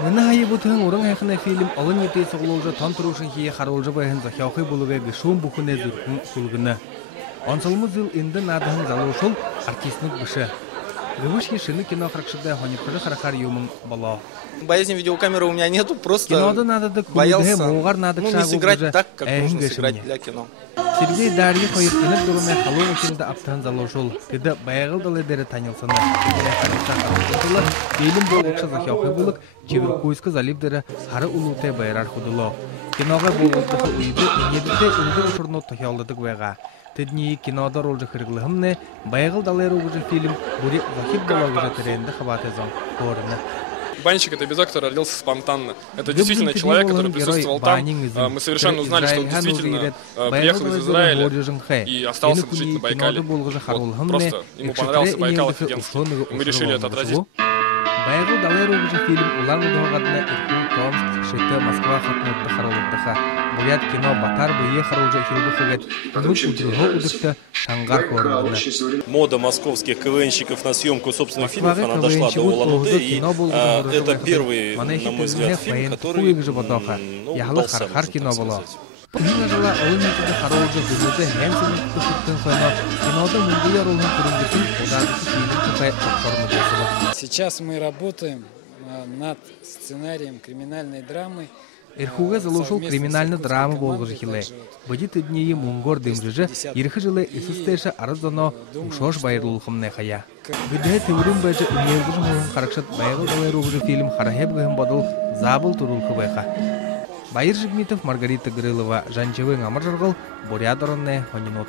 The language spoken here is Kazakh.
Мына хайы бұтығын ұрын әйқіне фильм алын ете соғылуылжы тан тұрушын хие қарылжы байын захяуқы болуға гішуын бұқыне зүркін құлғыны. Ансалымыз ыл енді надығын залушыл артистінің бұшы. Гывыш ешіні кино қарақшыда хонипқыжы қарақар еумін бала. Боязни видеокамеры у меня нету, просто боялся не сыграть так, как нужно сыграть для кино. Сергей Дарьи қойыртынып дұрымай қалу өкенді аптан залушыл. Кеді баяғыл дәледері танылсыны. Фильм болғықшы захяуқы болық, жевір көйскі залибдері сары ұлутай байырар құдылы. Киноға болғықтығы ұйды, едіде үнді ұшырны тұхиалдыдық байға. Тедни кинода ролжы қырғылығымны, баяғыл далайыр ұғыжы фильм бұре захиб болағыжы тіренді қабатызан көріні. Банщик — это без актера родился спонтанно. Это действительно человек, который присутствовал там. Мы совершенно узнали, что он действительно приехал из Израиля и остался жить на Байкале. Вот, просто ему понравился Байкал офигенский. Мы решили это отразить. Баяғыл далайыр ұғыжы фильм ұлан ұдағадына Иркул Томск, Шыты, Москва қатынытты қаралықтыға. Бурят кино батар бұйе қарылжы хилбықығет, ұнық ұдырғы ұдырты шаңғар көріндіні. Мода московских КВНщиков на съемку собственных фильмов, она дошла до Улан-Удэ, и это первый, на мой взгляд, фильм, который удался, можно сказать. Күнгі жылы олын етігі қарауылжы бүгінді әмсінің күтіктің қойма киноды мүндейер олын көріндетін ұдадысы фильм тұқай ұқсорны болсылы. Сейчас мы работаем над сценарием криминальной драмы. Эрхуға залушыл криминальный драма болғыжы хилы. Бұдет үднейі мұңғор дымжыжы ерхі жылы есістейші арыздано ұшош байырлылықымны қая. Бүдігі төвірін бәжі үнергіжі мұғын қарақшат байғыл далайыр ұғыжы фильм қарахеп ғым бадыл забыл тұрылқы байқа. Байыр Жигмитов, Маргарита Грылова, Жанчевый Амаржаргал, Бурят Оронне, Хонинот.